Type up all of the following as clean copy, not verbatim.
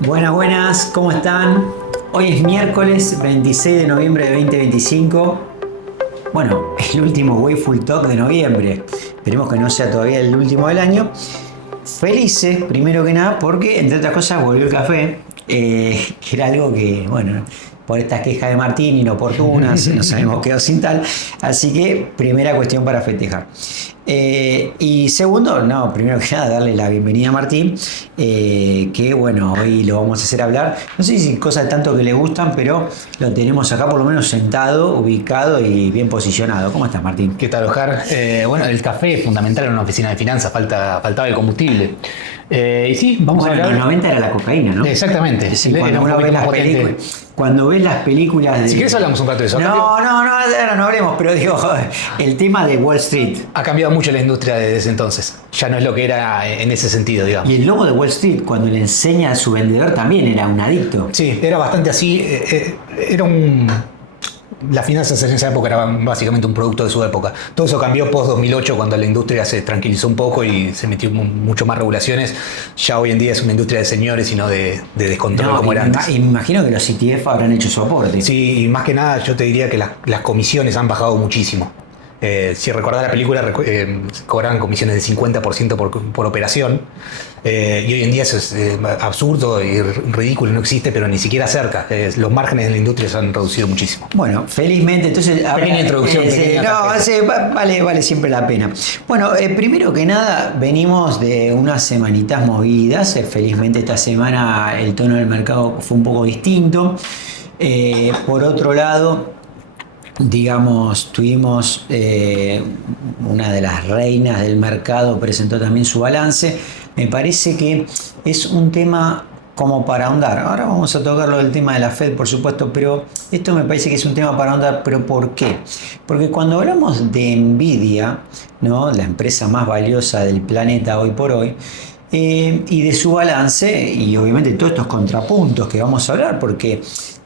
Buenas, buenas, ¿cómo están? Hoy es miércoles 26 de noviembre de 2025. Bueno, el último Wayful Talk de noviembre. Esperemos que no sea todavía el último del año. Felices, primero que nada, porque entre otras cosas volvió el café, que era algo que, bueno, por estas quejas de Martín inoportunas, nos habíamos quedado sin tal. Así que, primera cuestión para festejar. Y segundo, no, primero que nada, darle la bienvenida a Martín, que bueno, hoy lo vamos a hacer hablar. No sé si cosas tanto que le gustan, pero lo tenemos acá por lo menos sentado, ubicado y bien posicionado. ¿Cómo estás, Martín? ¿Qué tal, Oscar? Bueno, el café es fundamental en una oficina de finanzas, faltaba el combustible. Y sí, vamos Bueno, a en los hablar. 90 era la cocaína, ¿no? Exactamente. Sí, Era cuando un uno ve poquito las más potente. películas, cuando ves las películas de... Si quieres hablamos un rato de eso. No, ahora no hablemos, pero digo, el tema de Wall Street. Ha cambiado mucho la industria desde ese entonces. Ya no es lo que era en ese sentido, digamos. Y el lobo de Wall Street, cuando le enseña a su vendedor, también era un adicto. Sí, era bastante así. Era un... Las finanzas en esa época eran básicamente un producto de su época. Todo eso cambió post 2008 cuando la industria se tranquilizó un poco y se metió mucho más regulaciones. Ya hoy en día es una industria de señores y no de descontrol No, como era antes. y me imagino que los ETF habrán hecho su aporte. Sí, y más que nada yo te diría que las comisiones han bajado muchísimo. Si recordás la película, cobraban comisiones de 50% por operación. Y hoy en día eso es absurdo y ridículo, no existe, pero ni siquiera cerca. Los márgenes de la industria se han reducido muchísimo. Bueno, felizmente, entonces... Pequeña introducción, pequeña no, tarjeta. sí, vale siempre la pena. Bueno, primero que nada, venimos de unas semanitas movidas. Felizmente esta semana el tono del mercado fue un poco distinto. Por otro lado, digamos, tuvimos una de las reinas del mercado presentó también su balance. Me parece que es un tema como para ahondar. Ahora vamos a tocar lo del tema de la Fed, por supuesto, pero esto me parece que es un tema para ahondar. ¿Pero por qué? Porque cuando hablamos de Nvidia, ¿no?, la empresa más valiosa del planeta hoy por hoy, y de su balance, y obviamente todos estos contrapuntos que vamos a hablar, porque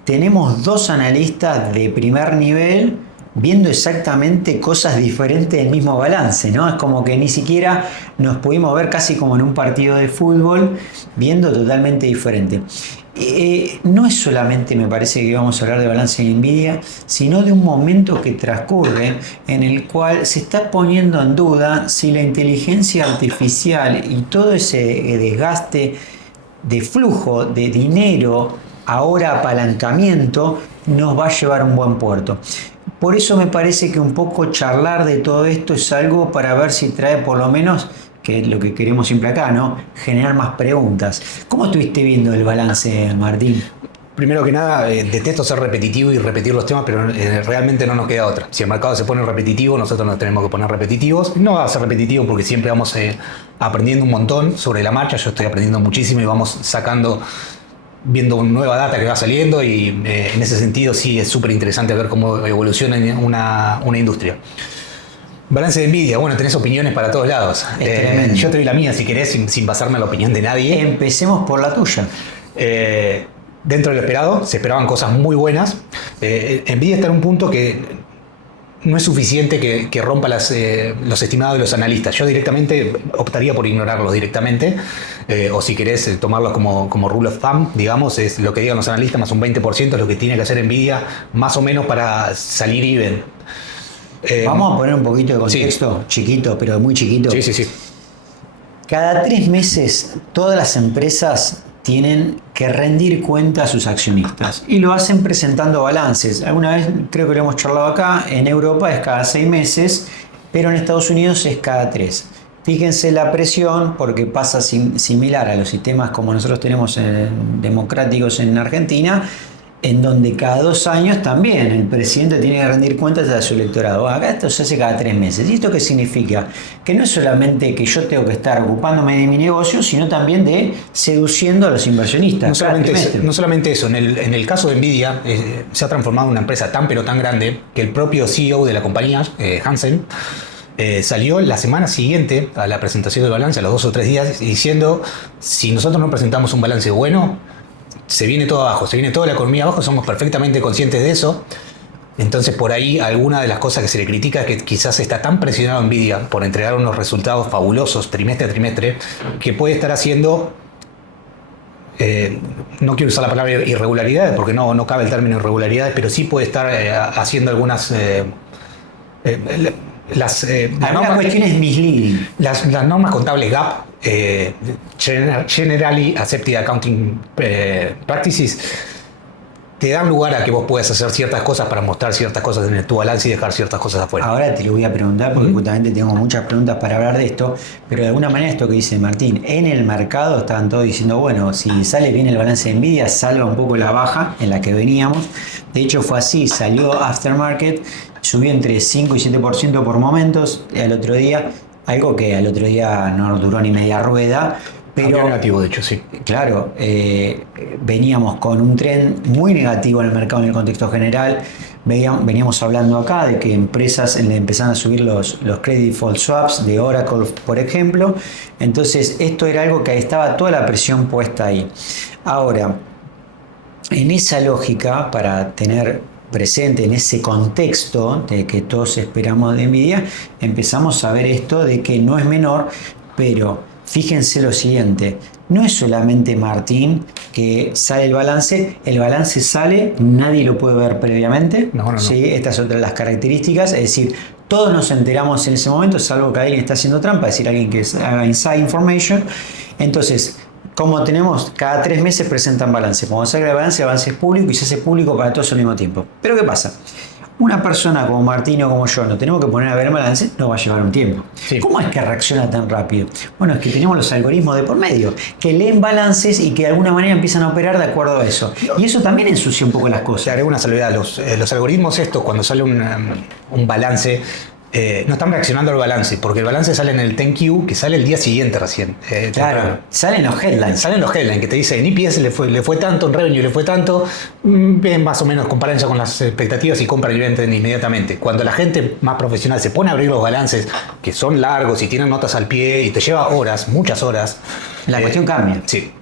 tenemos dos analistas de primer nivel viendo exactamente cosas diferentes del mismo balance, ¿no? Es como que ni siquiera nos pudimos ver, casi como en un partido de fútbol, viendo totalmente diferente. No es solamente, me parece, que vamos a hablar de balance de Nvidia, sino de un momento que transcurre en el cual se está poniendo en duda si la inteligencia artificial y todo ese desgaste de flujo de dinero, ahora apalancamiento, nos va a llevar a un buen puerto. Por eso me parece que un poco charlar de todo esto es algo para ver si trae, por lo menos, que es lo que queremos siempre acá, ¿no?, generar más preguntas. ¿Cómo estuviste viendo el balance, Martín? Primero que nada, detesto ser repetitivo y repetir los temas, pero realmente no nos queda otra. Si el mercado se pone repetitivo, nosotros nos tenemos que poner repetitivos. No va a ser repetitivo porque siempre vamos aprendiendo un montón sobre la marcha. Yo estoy aprendiendo muchísimo y vamos viendo nueva data que va saliendo y en ese sentido sí es súper interesante ver cómo evoluciona una industria. Balance de Nvidia, bueno, tenés opiniones para todos lados. Yo te doy la mía si querés, sin basarme en la opinión de nadie. Empecemos por la tuya. Dentro de lo esperado, se esperaban cosas muy buenas. Nvidia está en un punto que no es suficiente que rompa los estimados de los analistas. Yo directamente optaría por ignorarlos directamente, o si querés tomarlos como rule of thumb, digamos, es lo que digan los analistas más un 20% es lo que tiene que hacer Nvidia más o menos para salir even. Vamos a poner un poquito de contexto, sí. Chiquito, pero muy chiquito. Sí. Cada 3 meses todas las empresas tienen que rendir cuenta a sus accionistas y lo hacen presentando balances. Alguna vez, creo que lo hemos charlado acá, en Europa es cada 6 meses, pero en Estados Unidos es cada 3. Fíjense la presión, porque pasa similar a los sistemas como nosotros tenemos democráticos en Argentina, en donde cada 2 años también el presidente tiene que rendir cuentas a su electorado. Acá esto se hace cada 3 meses. ¿Y esto qué significa? Que no es solamente que yo tengo que estar ocupándome de mi negocio, sino también de seduciendo a los inversionistas. No solamente eso, en el caso de Nvidia se ha transformado en una empresa tan pero tan grande que el propio CEO de la compañía, Hansen, salió la semana siguiente a la presentación del balance, a los 2 o 3 días, diciendo: si nosotros no presentamos un balance bueno, se viene todo abajo, se viene toda la economía abajo, somos perfectamente conscientes de eso. Entonces, por ahí, alguna de las cosas que se le critica es que quizás está tan presionado Nvidia por entregar unos resultados fabulosos trimestre a trimestre que puede estar haciendo no quiero usar la palabra irregularidades porque no cabe el término irregularidades, pero sí puede estar haciendo algunas... Algunas cuestiones misleading. Las normas contables GAP, Generally Accepted Accounting Practices, te dan lugar a que vos puedas hacer ciertas cosas para mostrar ciertas cosas en tu balance y dejar ciertas cosas afuera. Ahora te lo voy a preguntar porque justamente tengo muchas preguntas para hablar de esto, pero de alguna manera esto que dice Martín, en el mercado estaban todos diciendo, bueno, si sale bien el balance de Nvidia, salva un poco la baja en la que veníamos. De hecho fue así, salió Aftermarket, subió entre 5 y 7% por momentos al otro día, algo que al otro día no duró ni media rueda. Pero negativo, de hecho, sí. Claro, veníamos con un trend muy negativo en el mercado en el contexto general. Veníamos hablando acá de que empresas le empezaron a subir los credit default swaps de Oracle, por ejemplo. Entonces, esto era algo que estaba toda la presión puesta ahí. Ahora, en esa lógica, para tener presente en ese contexto de que todos esperamos de Nvidia, empezamos a ver esto de que no es menor, pero fíjense lo siguiente, no es solamente Martín que sale el balance sale, nadie lo puede ver previamente. No. ¿Sí? Estas son otras las características, es decir, todos nos enteramos en ese momento, salvo que alguien está haciendo trampa, es decir, alguien que haga inside information. Entonces, como tenemos, cada 3 meses presentan balance. Cuando salga el balance es público y se hace público para todos al mismo tiempo. Pero ¿qué pasa? Una persona como Martín o como yo nos tenemos que poner a ver el balance, nos va a llevar un tiempo. Sí. ¿Cómo es que reacciona tan rápido? Bueno, es que tenemos los algoritmos de por medio, que leen balances y que de alguna manera empiezan a operar de acuerdo a eso. Y eso también ensucia un poco las cosas. Te haré una salvedad. Los algoritmos estos, cuando sale un balance, no están reaccionando al balance, porque el balance sale en el 10Q, que sale el día siguiente recién. Claro, salen los headlines. Salen los headlines, que te dicen, en EPS le fue tanto, en revenue le fue tanto, ven más o menos, comparan ya con las expectativas y compran y venden inmediatamente. Cuando la gente más profesional se pone a abrir los balances, que son largos y tienen notas al pie y te lleva horas, muchas horas. La cuestión cambia. Sí.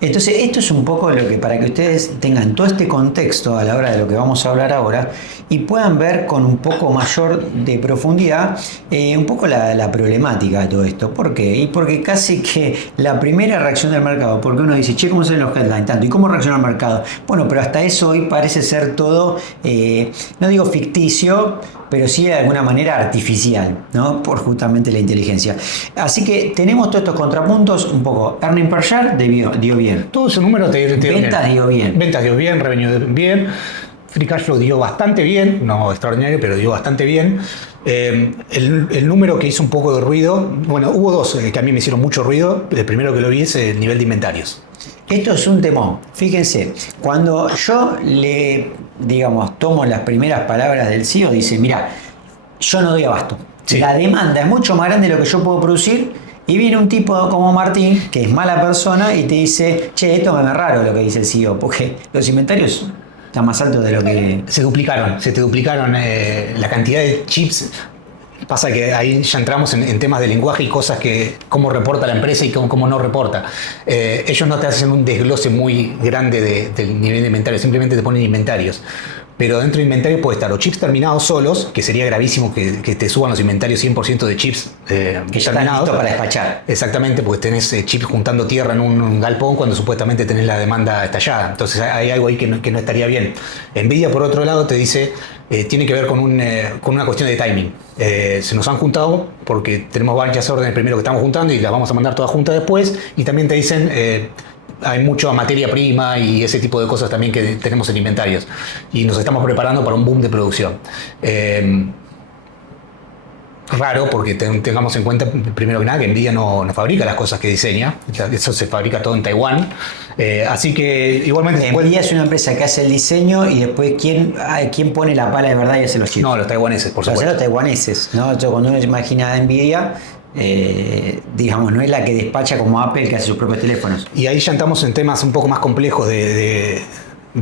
Entonces, esto es un poco lo que para que ustedes tengan todo este contexto a la hora de lo que vamos a hablar ahora y puedan ver con un poco mayor de profundidad un poco la problemática de todo esto. ¿Por qué? Y porque casi que la primera reacción del mercado, porque uno dice, che, ¿cómo salen los headlines tanto? ¿Y cómo reacciona el mercado? Bueno, pero hasta eso hoy parece ser todo, no digo ficticio, pero sí de alguna manera artificial, ¿no? Por justamente la inteligencia. Así que tenemos todos estos contrapuntos, un poco. Earning per share dio bien. Todo ese número te dio Ventas bien. dio bien. Ventas dio bien, revenue dio bien. Free cash flow dio bastante bien, no extraordinario, pero dio bastante bien. El número que hizo un poco de ruido, bueno, hubo dos que a mí me hicieron mucho ruido. El primero que lo vi es el nivel de inventarios. Esto es un temón. Fíjense, cuando yo tomo las primeras palabras del CEO, dice, mira, yo no doy abasto. Sí. La demanda es mucho más grande de lo que yo puedo producir. Y viene un tipo como Martín, que es mala persona, y te dice, che, esto me es raro lo que dice el CEO, porque los inventarios están más altos de lo que... Se te duplicaron la cantidad de chips. Pasa que ahí ya entramos en temas de lenguaje y cosas que cómo reporta la empresa y cómo no reporta. Ellos no te hacen un desglose muy grande del nivel de inventario, simplemente te ponen inventarios. Pero dentro de inventario puede estar o chips terminados solos, que sería gravísimo que te suban los inventarios 100% de chips que ya están listos para despachar. Exactamente, porque tenés chips juntando tierra en un galpón cuando supuestamente tenés la demanda estallada. Entonces hay algo ahí que no estaría bien. Nvidia, por otro lado, te dice, tiene que ver con una cuestión de timing. Se nos han juntado porque tenemos varias órdenes primero que estamos juntando y las vamos a mandar todas juntas después. Y también te dicen... hay mucha materia prima y ese tipo de cosas también que tenemos en inventarios. Y nos estamos preparando para un boom de producción. Raro, porque tengamos en cuenta, primero que nada, que Nvidia no fabrica las cosas que diseña. Eso se fabrica todo en Taiwán. Así que igualmente... Nvidia es una empresa que hace el diseño y después ¿quién pone la pala de verdad y hace los chips? No, los taiwaneses, por supuesto. Los taiwaneses, ¿no? Yo, cuando uno imagina a Nvidia... no es la que despacha como Apple, que hace sus propios teléfonos. Y ahí ya entramos en temas un poco más complejos de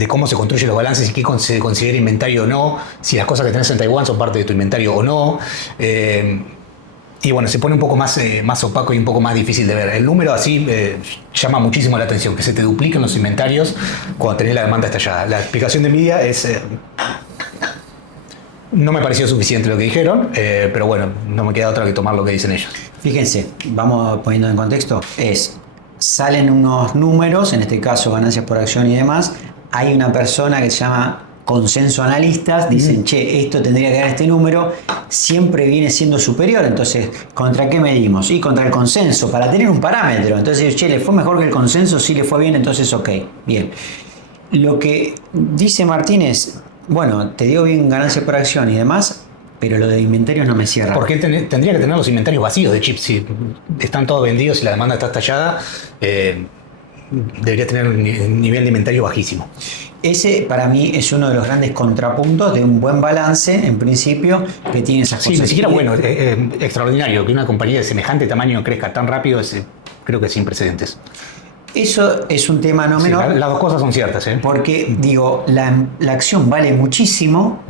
cómo se construyen los balances y qué se considera inventario o no, si las cosas que tenés en Taiwán son parte de tu inventario o no. Y bueno, se pone un poco más opaco y un poco más difícil de ver. El número así llama muchísimo la atención, que se te dupliquen los inventarios cuando tenés la demanda estallada. La explicación de Nvidia es... no me pareció suficiente lo que dijeron, pero bueno, no me queda otra que tomar lo que dicen ellos. Fíjense, vamos poniendo en contexto, salen unos números, en este caso ganancias por acción y demás, hay una persona que se llama consenso analistas, dicen, che, esto tendría que dar este número, siempre viene siendo superior, entonces, ¿contra qué medimos? Y contra el consenso, para tener un parámetro. Entonces, che, ¿le fue mejor que el consenso? Sí le fue bien, entonces, ok, bien. Lo que dice Martínez, bueno, te dio bien ganancia por acción y demás, pero lo de inventarios no me cierra. Porque tendría que tener los inventarios vacíos de chips. Si están todos vendidos y la demanda está estallada, debería tener un nivel de inventario bajísimo. Ese para mí es uno de los grandes contrapuntos de un buen balance, en principio, que tiene esas cosas. Sí, ni siquiera bueno, extraordinario que una compañía de semejante tamaño crezca tan rápido, creo que sin precedentes. Eso es un tema no menor. Sí, las dos cosas son ciertas. Porque, digo, la acción vale muchísimo,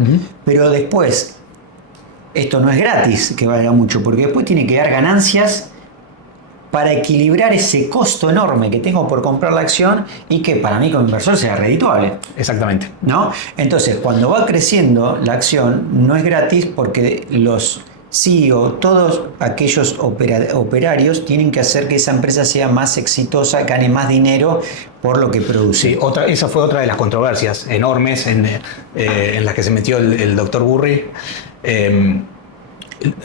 pero después, esto no es gratis que valga mucho, porque después tiene que dar ganancias para equilibrar ese costo enorme que tengo por comprar la acción y que para mí como inversor sea redituable. Exactamente. ¿No? Entonces, cuando va creciendo la acción, no es gratis porque los CEO, todos aquellos operarios tienen que hacer que esa empresa sea más exitosa, gane más dinero por lo que produce. Sí, esa fue otra de las controversias enormes en las que se metió el doctor Burry.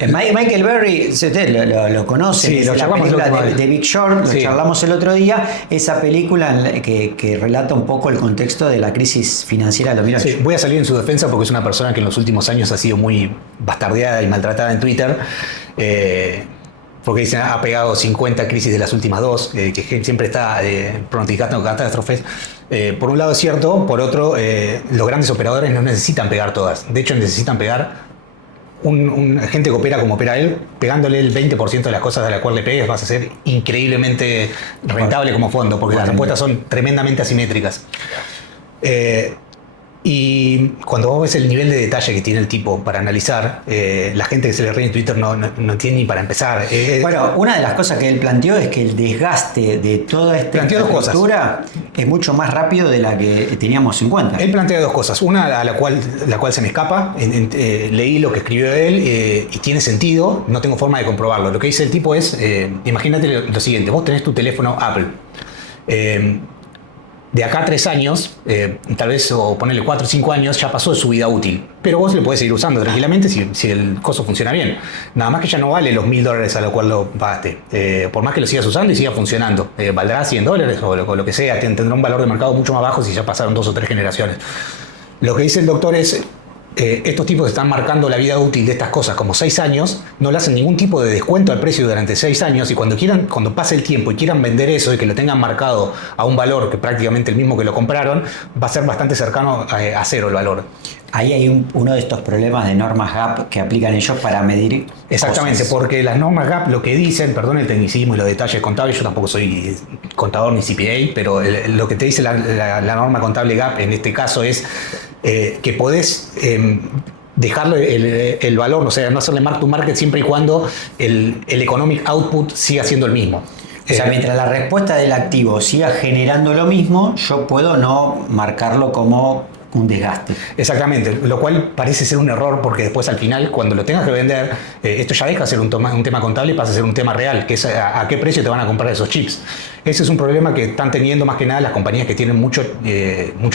Michael Burry, si usted lo conoce, sí, es la película de Big Short, lo charlamos el otro día, esa película que relata un poco el contexto de la crisis financiera de 2008. Sí, voy a salir en su defensa porque es una persona que en los últimos años ha sido muy bastardeada y maltratada en Twitter, porque dicen ha pegado 50 crisis de las últimas dos, que siempre está pronosticando catástrofes. Por un lado es cierto, por otro, los grandes operadores no necesitan pegar todas, de hecho necesitan pegar un gente que opera como opera él, pegándole el 20% de las cosas de las cuales le pegues, vas a ser increíblemente rentable como fondo, porque las apuestas son tremendamente asimétricas. Y cuando vos ves el nivel de detalle que tiene el tipo para analizar, la gente que se le ríe en Twitter no tiene ni para empezar. Bueno, una de las cosas que él planteó es que el desgaste de toda esta infraestructura es mucho más rápido de la que teníamos en cuenta. Él plantea dos cosas. Una, a la cual se me escapa. Leí lo que escribió él y tiene sentido. No tengo forma de comprobarlo. Lo que dice el tipo es, imagínate lo siguiente. Vos tenés tu teléfono Apple. De acá a 3 años, tal vez, o ponerle 4 o 5 años, ya pasó de su vida útil. Pero vos lo podés seguir usando tranquilamente si el coso funciona bien. Nada más que ya no vale los $1.000 a lo cual lo pagaste. Por más que lo sigas usando y siga funcionando. Valdrá $100 o lo que sea. Tendrá un valor de mercado mucho más bajo si ya pasaron 2 o 3 generaciones. Lo que dice el doctor es... estos tipos están marcando la vida útil de estas cosas como 6 años, no le hacen ningún tipo de descuento al precio durante 6 años y cuando pase el tiempo y quieran vender eso y que lo tengan marcado a un valor que prácticamente el mismo que lo compraron, va a ser bastante cercano a cero el valor. Ahí hay uno de estos problemas de normas GAP que aplican ellos para medir. Exactamente, cosas. Porque las normas GAP lo que dicen, perdón el tecnicismo y los detalles contables, yo tampoco soy contador ni CPA, pero lo que te dice la norma contable GAP en este caso es que podés dejarle el valor, o sea, no hacerle mark to market siempre y cuando el economic output siga siendo el mismo. O sea, mientras la respuesta del activo siga generando lo mismo, yo puedo no marcarlo como un desgaste. Exactamente, lo cual parece ser un error porque después al final, cuando lo tengas que vender, esto ya deja de ser un tema contable y pasa a ser un tema real, que es a qué precio te van a comprar esos chips. Ese es un problema que están teniendo más que nada las compañías que tienen mucho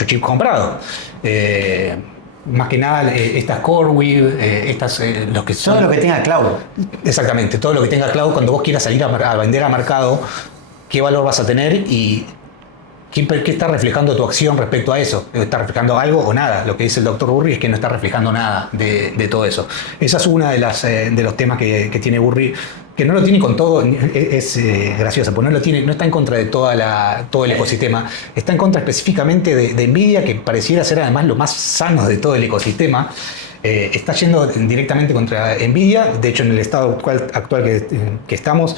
chip comprado. Más que nada estas CoreWeave, los que son... Todo lo que tenga cloud. Exactamente, todo lo que tenga cloud, cuando vos quieras salir a vender a mercado, ¿qué valor vas a tener y qué está reflejando tu acción respecto a eso? ¿Está reflejando algo o nada? Lo que dice el doctor Burry es que no está reflejando nada de todo eso. Esa es una de los temas que tiene Burry, que no lo tiene con todo, es gracioso, porque no está en contra de todo el ecosistema, está en contra específicamente de Nvidia, que pareciera ser además lo más sano de todo el ecosistema. Está yendo directamente contra Nvidia. De hecho, en el estado actual que estamos,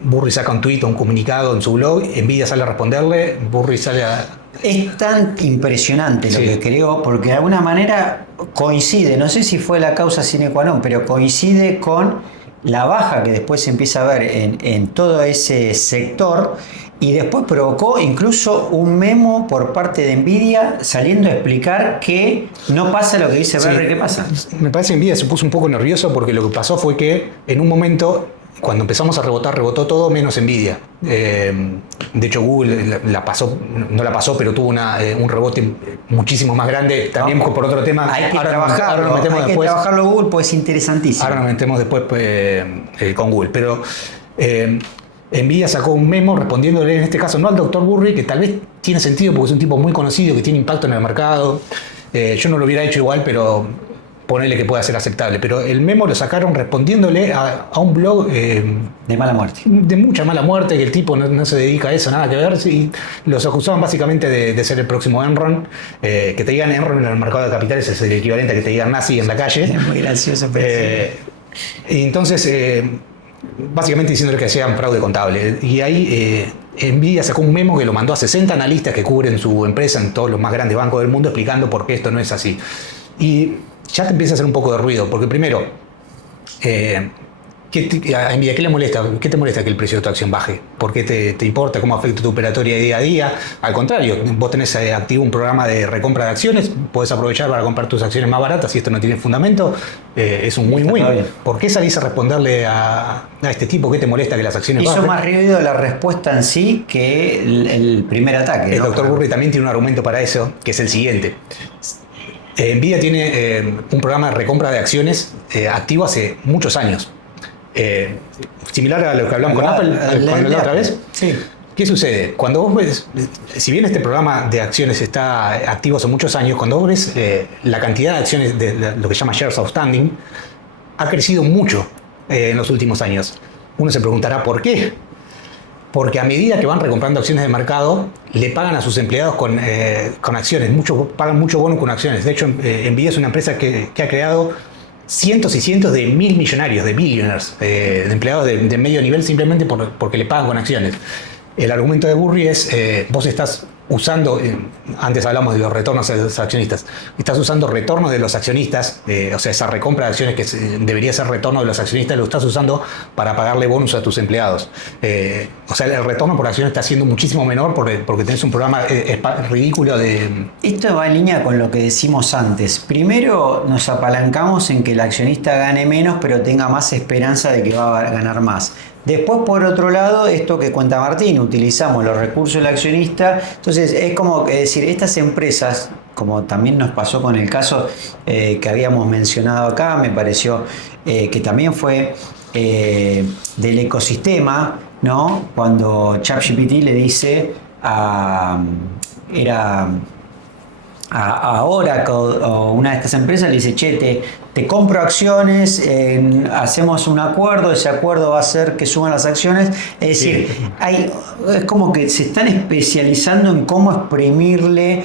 Burry saca un tweet o un comunicado en su blog, Nvidia sale a responderle, Burry sale a... Es tan impresionante lo que creó, porque de alguna manera coincide, no sé si fue la causa sine qua non, pero coincide con la baja que después se empieza a ver en todo ese sector, y después provocó incluso un memo por parte de Nvidia saliendo a explicar que no pasa lo que dice Burry. ¿Qué pasa? Me parece que Nvidia se puso un poco nervioso porque lo que pasó fue que en un momento cuando empezamos a rebotar, rebotó todo menos Nvidia. De hecho, Google no la pasó, pero tuvo un rebote muchísimo más grande. También por otro tema. Hay que trabajarlo Google, pues es interesantísimo. Ahora nos metemos después con Google. Pero Nvidia sacó un memo respondiéndole, en este caso, no al doctor Burry, que tal vez tiene sentido porque es un tipo muy conocido, que tiene impacto en el mercado. Yo no lo hubiera hecho igual, pero ponerle que pueda ser aceptable, pero el memo lo sacaron respondiéndole a un blog de mala muerte. De mucha mala muerte, que el tipo no se dedica a eso, nada que ver, y los acusaban básicamente de ser el próximo Enron. Que te digan Enron en el mercado de capitales es el equivalente a que te digan nazi en la calle. Es muy gracioso. Y entonces, básicamente diciéndole que hacían fraude contable. Y ahí Nvidia sacó un memo que lo mandó a 60 analistas que cubren su empresa en todos los más grandes bancos del mundo, explicando por qué esto no es así. Y ya te empieza a hacer un poco de ruido, porque primero, a Nvidia, ¿qué le molesta? ¿Qué te molesta que el precio de tu acción baje? ¿Por qué te importa cómo afecta tu operatoria día a día? Al contrario, vos tenés activo un programa de recompra de acciones, podés aprovechar para comprar tus acciones más baratas, si esto no tiene fundamento, es un win-win. ¿Por qué salís a responderle a este tipo? ¿Qué te molesta que las acciones bajen? Hizo más ruido la respuesta en sí que el primer ataque. El doctor Burry también tiene un argumento para eso, que es el siguiente. Nvidia tiene un programa de recompra de acciones activo hace muchos años. Similar a lo que hablamos con Apple la otra vez. Sí. ¿Qué sucede? Cuando vos ves, si bien este programa de acciones está activo hace muchos años, cuando vos ves la cantidad de acciones de lo que se llama shares outstanding, ha crecido mucho en los últimos años. Uno se preguntará ¿por qué? Porque a medida que van recomprando acciones de mercado, le pagan a sus empleados con acciones. Pagan mucho bono con acciones. De hecho, Nvidia es una empresa que ha creado cientos y cientos de mil millonarios, de billionaires, de empleados de medio nivel simplemente porque le pagan con acciones. El argumento de Burry es, vos estás usando, antes hablamos de los retornos de los accionistas, estás usando retornos de los accionistas, o sea, esa recompra de acciones que debería ser retorno de los accionistas, lo estás usando para pagarle bonus a tus empleados. O sea, el retorno por acción está siendo muchísimo menor porque tenés un programa ridículo de... Esto va en línea con lo que decimos antes. Primero nos apalancamos en que el accionista gane menos, pero tenga más esperanza de que va a ganar más. Después, por otro lado, esto que cuenta Martín, utilizamos los recursos del accionista. Entonces, es como que decir, estas empresas, como también nos pasó con el caso que habíamos mencionado acá, me pareció que también fue del ecosistema, ¿no? Cuando ChatGPT le dice a Oracle o una de estas empresas, le dice, che, te compro acciones, hacemos un acuerdo, ese acuerdo va a hacer que suban las acciones. Es decir, es como que se están especializando en cómo exprimirle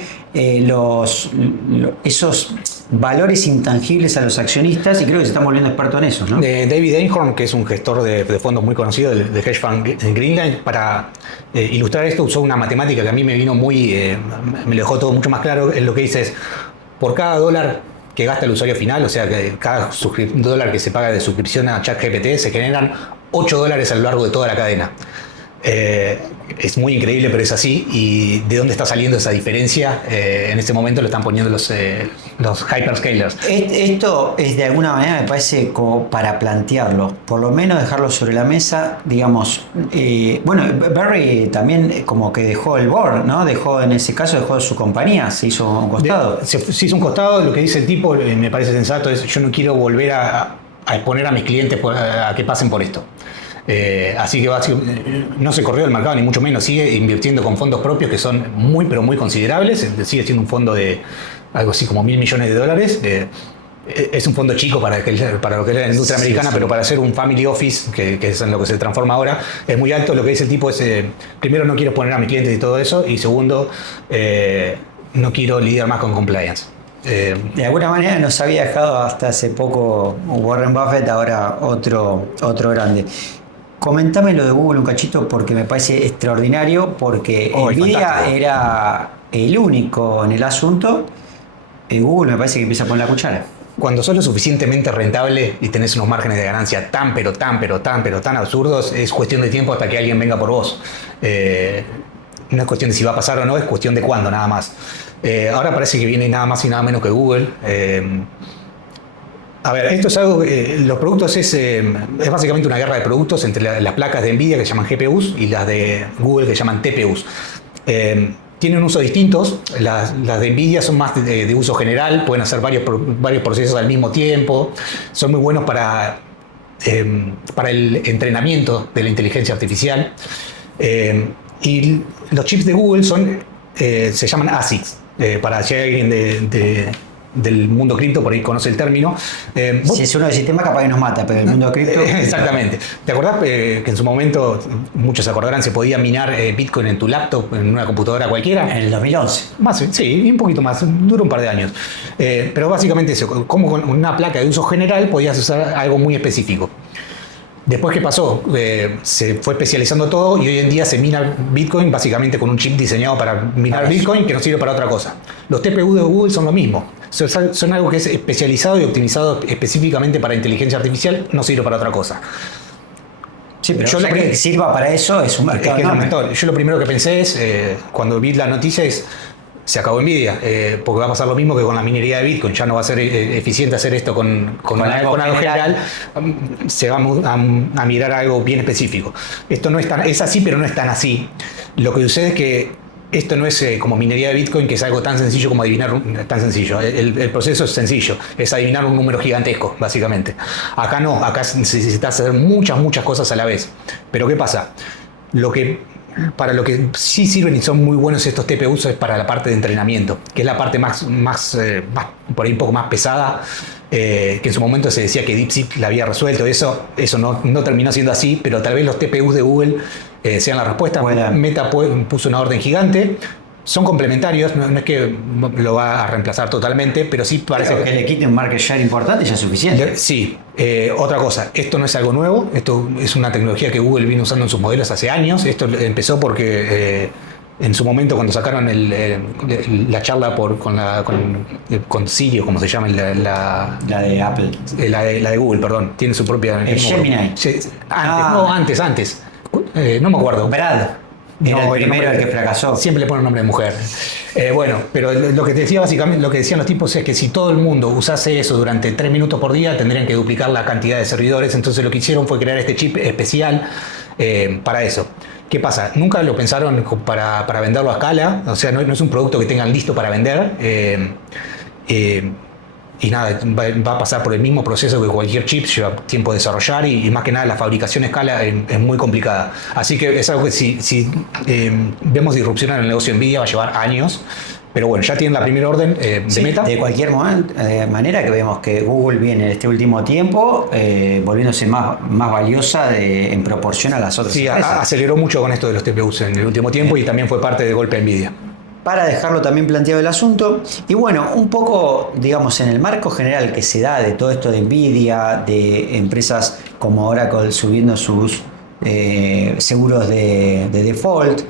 esos valores intangibles a los accionistas, y creo que se están volviendo expertos en eso, ¿no? David Einhorn, que es un gestor de fondos muy conocido de hedge fund Greenland, para ilustrar esto usó una matemática que a mí me vino me lo dejó todo mucho más claro. Lo que dice es, por cada dólar que gasta el usuario final, o sea, que cada dólar que se paga de suscripción a ChatGPT, se generan $8 a lo largo de toda la cadena. Es muy increíble, pero es así. ¿Y de dónde está saliendo esa diferencia? En este momento lo están poniendo los hyperscalers. Esto es de alguna manera, me parece, como para plantearlo, por lo menos dejarlo sobre la mesa, digamos. Bueno, Barry también como que dejó el board, ¿no? En ese caso dejó su compañía, se hizo un costado. Se hizo un costado. Lo que dice el tipo, me parece sensato, es: yo no quiero volver a exponer a mis clientes a que pasen por esto. Así que no se corrió del mercado, ni mucho menos. Sigue invirtiendo con fondos propios que son muy, pero muy considerables. Sigue siendo un fondo de algo así como $1.000 millones. Es un fondo chico para lo que es la industria americana, pero para hacer un family office, que es en lo que se transforma ahora, es muy alto. Lo que dice el tipo es, primero, no quiero exponer a mis clientes y todo eso, y segundo, no quiero lidiar más con compliance. De alguna manera nos había dejado hasta hace poco Warren Buffett, ahora otro grande. Comentame lo de Google un cachito, porque me parece extraordinario, porque Nvidia era el único en el asunto. Google me parece que empieza a poner la cuchara. Cuando sos lo suficientemente rentable y tenés unos márgenes de ganancia tan absurdos, es cuestión de tiempo hasta que alguien venga por vos. No es cuestión de si va a pasar o no, es cuestión de cuándo, nada más. Ahora parece que viene nada más y nada menos que Google. A ver, esto es algo que los productos es básicamente una guerra de productos entre las placas de Nvidia que se llaman GPUs y las de Google que se llaman TPUs. Tienen usos distintos. Las de Nvidia son más de uso general, pueden hacer varios procesos al mismo tiempo, son muy buenos para el entrenamiento de la inteligencia artificial. Y los chips de Google se llaman ASICs. Para si hay alguien del mundo cripto, por ahí conoce el término. Si es uno del sistema, capaz que nos mata, pero el mundo cripto... Exactamente. ¿Te acordás que en su momento, muchos se acordarán, se podía minar Bitcoin en tu laptop, en una computadora cualquiera? En el 2011. Sí, un poquito más, duró un par de años. Pero básicamente eso, como con una placa de uso general podías usar algo muy específico. Después, ¿qué pasó? Se fue especializando todo y hoy en día se mina Bitcoin básicamente con un chip diseñado para minar Bitcoin que no sirve para otra cosa. Los TPU de Google son lo mismo. Son algo que es especializado y optimizado específicamente para inteligencia artificial, no sirve para otra cosa. Sí, pero yo que sirva para eso es un mercado enorme. Yo lo primero que pensé es, cuando vi la noticia, se acabó Nvidia, porque va a pasar lo mismo que con la minería de Bitcoin. Ya no va a ser eficiente hacer esto con algo general. Se va a mirar algo bien específico. Esto no es así, pero no es tan así. Lo que sucede es que esto no es como minería de Bitcoin, que es algo tan sencillo como adivinar. Tan sencillo. El proceso es sencillo. Es adivinar un número gigantesco, básicamente. Acá no. Acá necesitas hacer muchas cosas a la vez. Pero ¿qué pasa? Para lo que sí sirven y son muy buenos estos TPUs es para la parte de entrenamiento, que es la parte más por ahí un poco más pesada, que en su momento se decía que DeepSeek la había resuelto. Eso no terminó siendo así, pero tal vez los TPUs de Google sean la respuesta. Meta puso una orden gigante. Son complementarios, no es que lo va a reemplazar totalmente, pero sí parece que le quite un market share importante ya es suficiente. Sí. Otra cosa, esto no es algo nuevo, esto es una tecnología que Google viene usando en sus modelos hace años. Esto empezó porque en su momento, cuando sacaron la charla con Siri, como se llama, la de Apple. La de Google, perdón, tiene su propia... Gemini. Antes. No me acuerdo. Brad. Era el primero el que fracasó. Siempre le ponen nombre de mujer. Bueno, pero lo que te decía básicamente, lo que decían los tipos es que si todo el mundo usase eso durante 3 minutos por día, tendrían que duplicar la cantidad de servidores. Entonces lo que hicieron fue crear este chip especial para eso. ¿Qué pasa? Nunca lo pensaron para venderlo a escala. O sea, no es un producto que tengan listo para vender. Y nada, va a pasar por el mismo proceso que cualquier chip, lleva tiempo de desarrollar y más que nada la fabricación a escala es muy complicada. Así que es algo que si vemos disrupción en el negocio de Nvidia va a llevar años, pero bueno, ya tienen la primera orden de Meta. De cualquier manera que vemos que Google viene en este último tiempo volviéndose más valiosa en proporción a las otras empresas. Aceleró mucho con esto de los TPUs en el último tiempo y también fue parte del golpe de Nvidia. Para dejarlo también planteado el asunto. Y bueno, un poco, digamos, en el marco general que se da de todo esto de Nvidia, de empresas como Oracle subiendo sus seguros de default,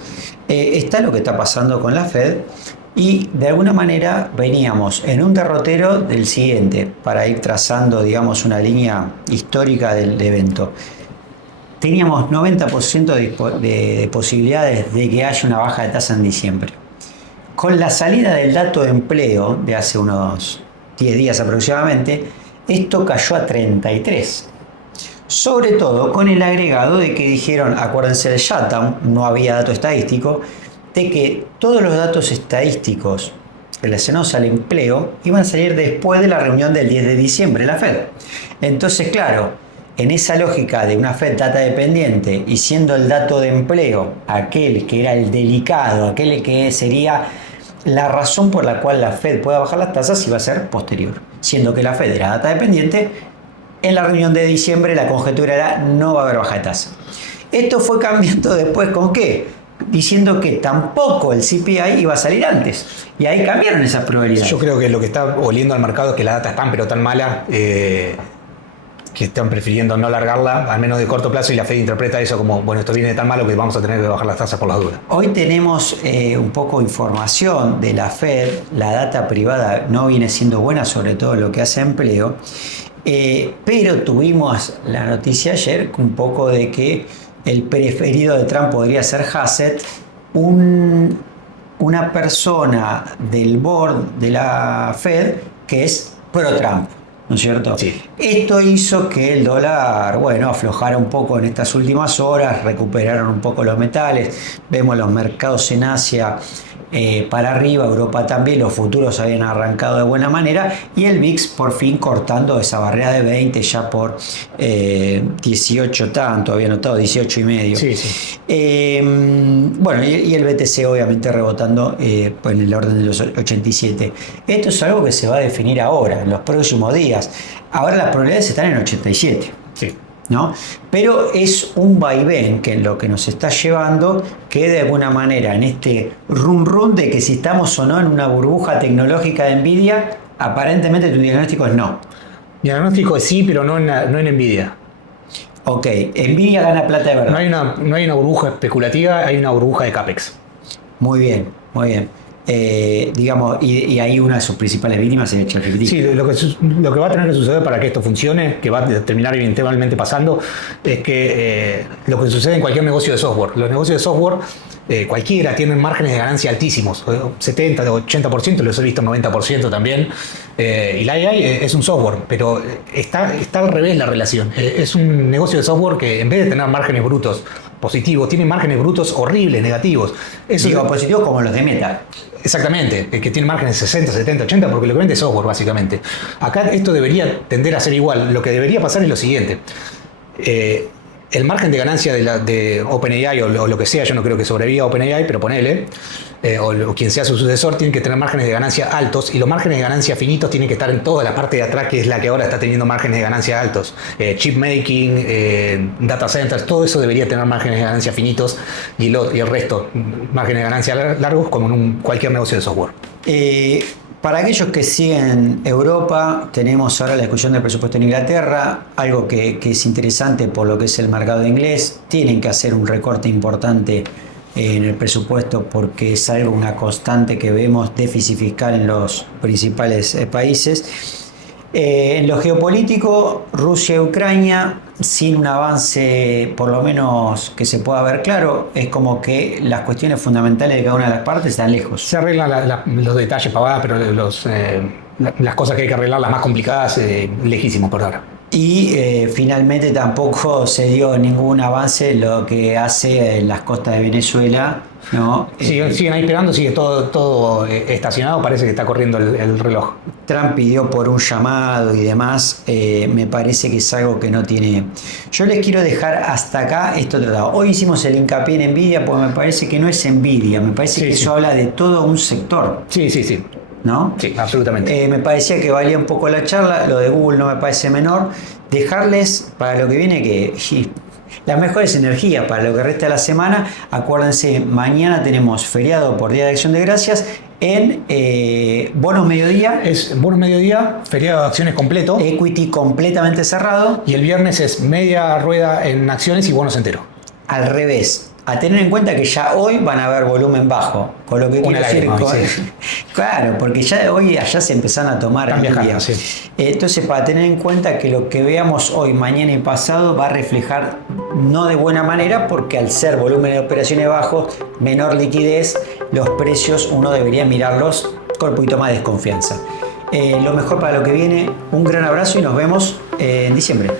está lo que está pasando con la Fed. Y de alguna manera veníamos en un derrotero del siguiente, para ir trazando, digamos, una línea histórica del evento. Teníamos 90% de posibilidades de que haya una baja de tasa en diciembre. Con la salida del dato de empleo de hace unos 10 días aproximadamente, esto cayó a 33. Sobre todo con el agregado de que dijeron, acuérdense del shutdown, no había dato estadístico, de que todos los datos estadísticos relacionados al empleo iban a salir después de la reunión del 10 de diciembre en la Fed. Entonces, claro, en esa lógica de una Fed data dependiente y siendo el dato de empleo aquel que era el delicado, aquel que sería la razón por la cual la Fed pueda bajar las tasas, iba a ser posterior. Siendo que la Fed era data dependiente, en la reunión de diciembre la conjetura era no va a haber baja de tasa. Esto fue cambiando después ¿con qué? Diciendo que tampoco el CPI iba a salir antes. Y ahí cambiaron esas probabilidades. Yo creo que lo que está oliendo al mercado es que la data es tan pero tan mala que están prefiriendo no largarla, al menos de corto plazo, y la Fed interpreta eso como, bueno, esto viene de tan malo que vamos a tener que bajar las tasas por las dudas. Hoy tenemos un poco de información de la Fed, la data privada no viene siendo buena, sobre todo lo que hace empleo, pero tuvimos la noticia ayer un poco de que el preferido de Trump podría ser Hassett, una persona del board de la Fed que es pro-Trump. ¿no es cierto? Sí. Esto hizo que el dólar, bueno, aflojara un poco en estas últimas horas, recuperaron un poco los metales, vemos los mercados en Asia para arriba, Europa también, los futuros habían arrancado de buena manera y el VIX por fin cortando esa barrera de 20 ya por 18 tanto, había notado 18 y medio. Sí, sí. Bueno, y el BTC obviamente rebotando pues en el orden de los 87. Esto es algo que se va a definir ahora, en los próximos días. Ahora las probabilidades están en 87. Sí. ¿No? Pero es un vaivén que lo que nos está llevando que de alguna manera en este run de que si estamos o no en una burbuja tecnológica de Nvidia, aparentemente tu diagnóstico es no. Mi diagnóstico es sí, pero no en Nvidia. Ok, Nvidia gana plata de verdad. No hay una burbuja especulativa, hay una burbuja de CAPEX. Muy bien, muy bien. Digamos, y ahí una de sus principales víctimas es el ChatGPT. Sí, lo que va a tener que suceder para que esto funcione, que va a terminar eventualmente pasando, es que lo que sucede en cualquier negocio de software. Los negocios de software, cualquiera, tienen márgenes de ganancia altísimos, 70, 80%, los he visto 90% también. Y la AI es un software, pero está al revés la relación. Es un negocio de software que en vez de tener márgenes brutos positivos, tiene márgenes brutos horribles, negativos. Digo, positivos como los de Meta. Exactamente, que tiene márgenes 60, 70, 80, porque lo que vende es software, básicamente. Acá esto debería tender a ser igual. Lo que debería pasar es lo siguiente. El margen de ganancia de OpenAI o lo que sea, yo no creo que sobreviva OpenAI, pero ponele, o quien sea su sucesor, tiene que tener márgenes de ganancia altos, y los márgenes de ganancia finitos tienen que estar en toda la parte de atrás, que es la que ahora está teniendo márgenes de ganancia altos. Chip making, data centers, todo eso debería tener márgenes de ganancia finitos, y el resto, márgenes de ganancia largos, como en cualquier negocio de software. Para aquellos que siguen Europa, tenemos ahora la discusión del presupuesto en Inglaterra, algo que es interesante por lo que es el mercado inglés. Tienen que hacer un recorte importante en el presupuesto porque es algo, una constante que vemos, déficit fiscal en los principales países. En lo geopolítico, Rusia y Ucrania, sin un avance por lo menos que se pueda ver claro, es como que las cuestiones fundamentales de cada una de las partes están lejos. Se arreglan los detalles pavadas, pero las cosas que hay que arreglar, las más complicadas, lejísimos por ahora. Y finalmente tampoco se dio ningún avance en lo que hace en las costas de Venezuela, ¿no? Siguen ahí pegando, sigue todo estacionado, parece que está corriendo el reloj. Trump pidió por un llamado y demás, me parece que es algo que no tiene. Yo les quiero dejar hasta acá esto tratado. Hoy hicimos el hincapié en Nvidia porque me parece que no es Nvidia, me parece que eso habla de todo un sector. Sí. ¿No? Sí, absolutamente. Me parecía que valía un poco la charla, lo de Google no me parece menor. Dejarles para lo que viene que las mejores energías para lo que resta de la semana. Acuérdense, mañana tenemos feriado por Día de Acción de Gracias en Bonos Mediodía. Es Bonos Mediodía, feriado de acciones completo. Equity completamente cerrado. Y el viernes es media rueda en acciones y bonos entero. Al revés. A tener en cuenta que ya hoy van a haber volumen bajo, con lo que quiero decir. Claro, porque ya hoy allá se empezaron a tomar viajando, sí. Entonces, para tener en cuenta que lo que veamos hoy, mañana y pasado va a reflejar no de buena manera, porque al ser volumen de operaciones bajos, menor liquidez, los precios uno debería mirarlos con un poquito más de desconfianza. Lo mejor para lo que viene, un gran abrazo y nos vemos en diciembre.